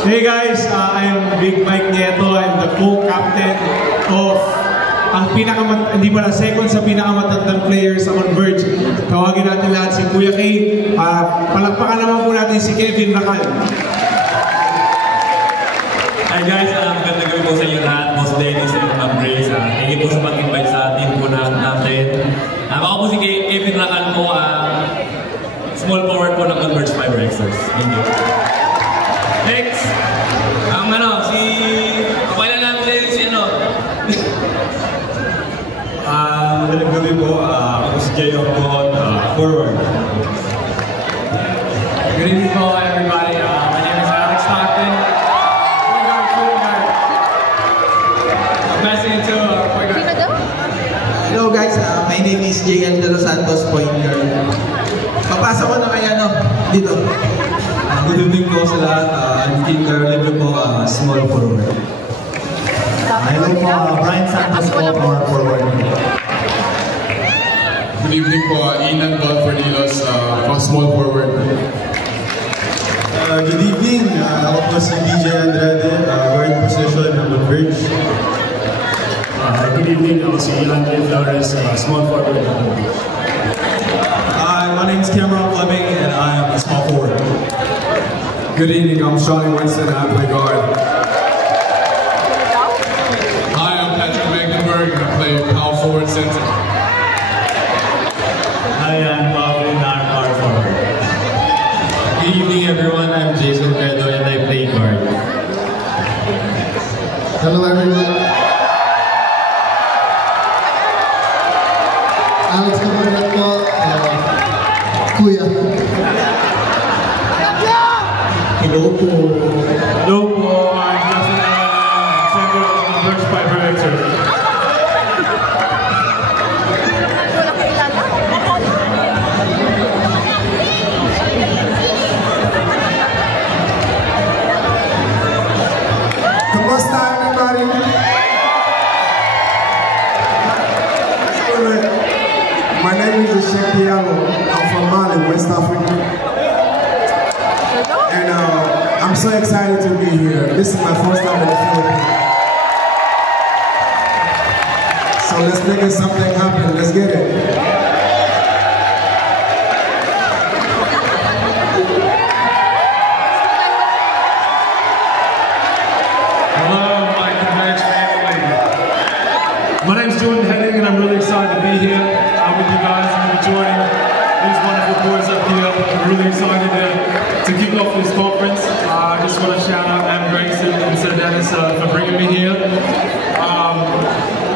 Hey guys, I'm Big Mike Nieto. I'm the co-captain of hindi pala second sa pinakamatandang player sa Converge. Tawagin natin lahat si Kuya K. Palakpakan naman po natin si Kevin Racal. Hi guys, magandang gabi po sa inyo lahat. Boss Dennis and Ma'am Grace. Thank you po sa mag-invite sa team po natin. Ako po si Kevin Racal po, small forward po ng Converge Fiber Xers. Thank you. Next, kapailan namin si Magandang gabi po, ako si Jayo po, forward. Good evening po everybody. My name is Alex Stockton. Point guard. Passing it to point guard. Hello guys, my name is JL De Los Santos, point guard. Papasok ko na kaya dito. Good evening po sa lahat, I'm King Carolina po, small forward. Hello po, Brian Santos po, power forward. Good evening po, Inan Godfredilos, small forward. Good evening, ako po si DJ Andrade, guard position ng Converge. Good evening, ako si Andre Flores, small forward ng Converge. My name is Cameron Fleming and I am a small forward. Good evening, I'm Shawnee Winston, I play guard. Hi, I'm Patrick Mecklenburg, and I play power forward center. Hi, I'm Pablo Nar, power forward. Good evening everyone, I'm Jason Pedro and I play guard. Hello everyone. Alex Camargo po, Kuya. Hello po. Hello po, I'm Justin Allen, center of Converge Fiber Xers. Kamusta everybody? My name is Sheikh Diallo. I'm from Mali, West Africa. And I'm so excited to be here. This is my first time in the Philippines. So let's make something happen. Let's get it. My name is Jordan Henning and I'm really excited to be here with you guys and be joining these wonderful boys up here. I'm really excited to kick off this conference. I just want to shout out Am Grace and Sir Dennis for bringing me here.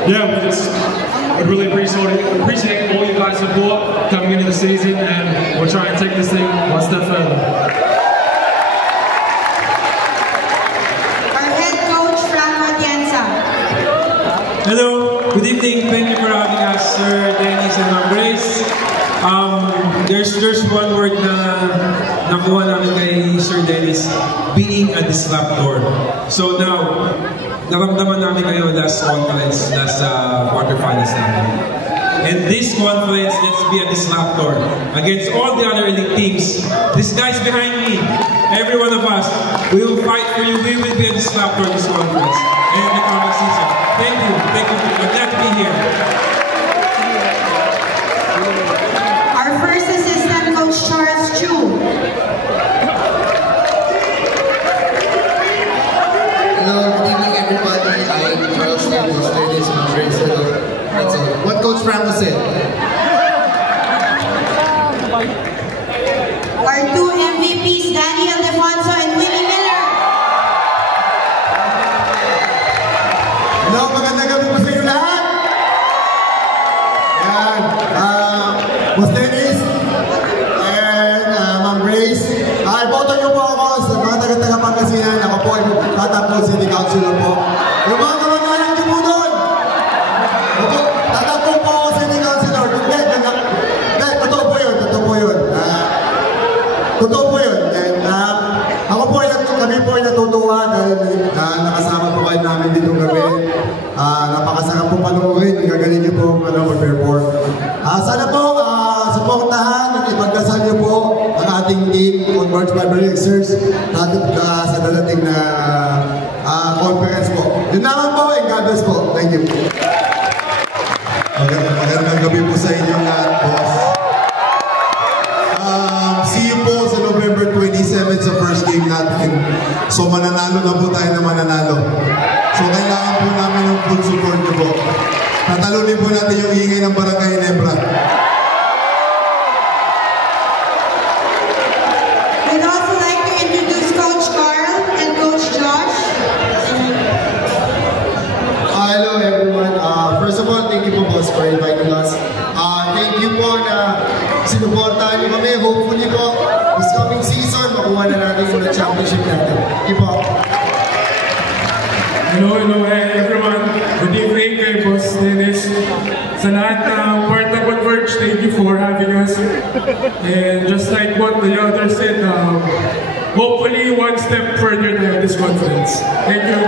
We really appreciate all you guys' support coming into the season, and we'll try and take this thing one step further. Our head coach, Frank Matienza. Hello, good evening. Thank you for having us, Sir Dennis and Ma'am Grace. There's one word na nakuha namin kay Sir Dennis, being a disruptor. So now, naramdaman namin kayo last conference, last quarterfinals namin. And this conference, let's be a disruptor against all the other elite teams. These guys behind me, every one of us, we will fight for you. We will be a disruptor this conference and the coming season. Thank you. Thank you. I'm glad to be here. Our first assistant coach, Charles Chu. Hello, good evening everybody. I'm Charles Chu, Dennis, Ma'am Grace. That's all. What Coach Franco said. Our two MVPs, Danny Aldefonso and Willie Miller. Hello, magandang gabi po sa inyo lahat. Yan, Boss Dennis and Ma'am Grace. Iboto niyo po ako sa mga taga-Pangasinan. Ako po ay tatakbo City Councilor po. Yung mga kamag-anak niyo po doon. Tatakbo po ako City Councilor. Totoo po yun. Totoo po yun. And kami po ay natutuwa dahil nakasama po kayo namin dito gabi. Napakasarap po panoorin. Gagaling niyo po mag-perform. Sana po sa supportahan at ipagdasal niyo po ang ating team, Converge Fiber Elixers, sa darating na conference po. Yun naman po, and God bless po. Thank you. Magandang gabi po sa inyo lahat, boss. See you po sa November 27 sa first game natin. So mananalo na po tayo na mananalo. So kailangan po namin yung full support niyo po. Tatalunin po natin yung ingay ng Barangay Nebra. We'd also like to introduce Coach Carl and Coach Josh. Hello everyone. First of all, thank you po boss for inviting us. Thank you po na sinuportahan niyo kami. Hopefully po, this coming season, makuha na natin yung championship natin. Thank you po. Hello, hey everyone. Good evening kay Boss Dennis. Sa lahat ng part of Converge, thank you for having us. And just like what the other said, hopefully one step further to this conference. Thank you.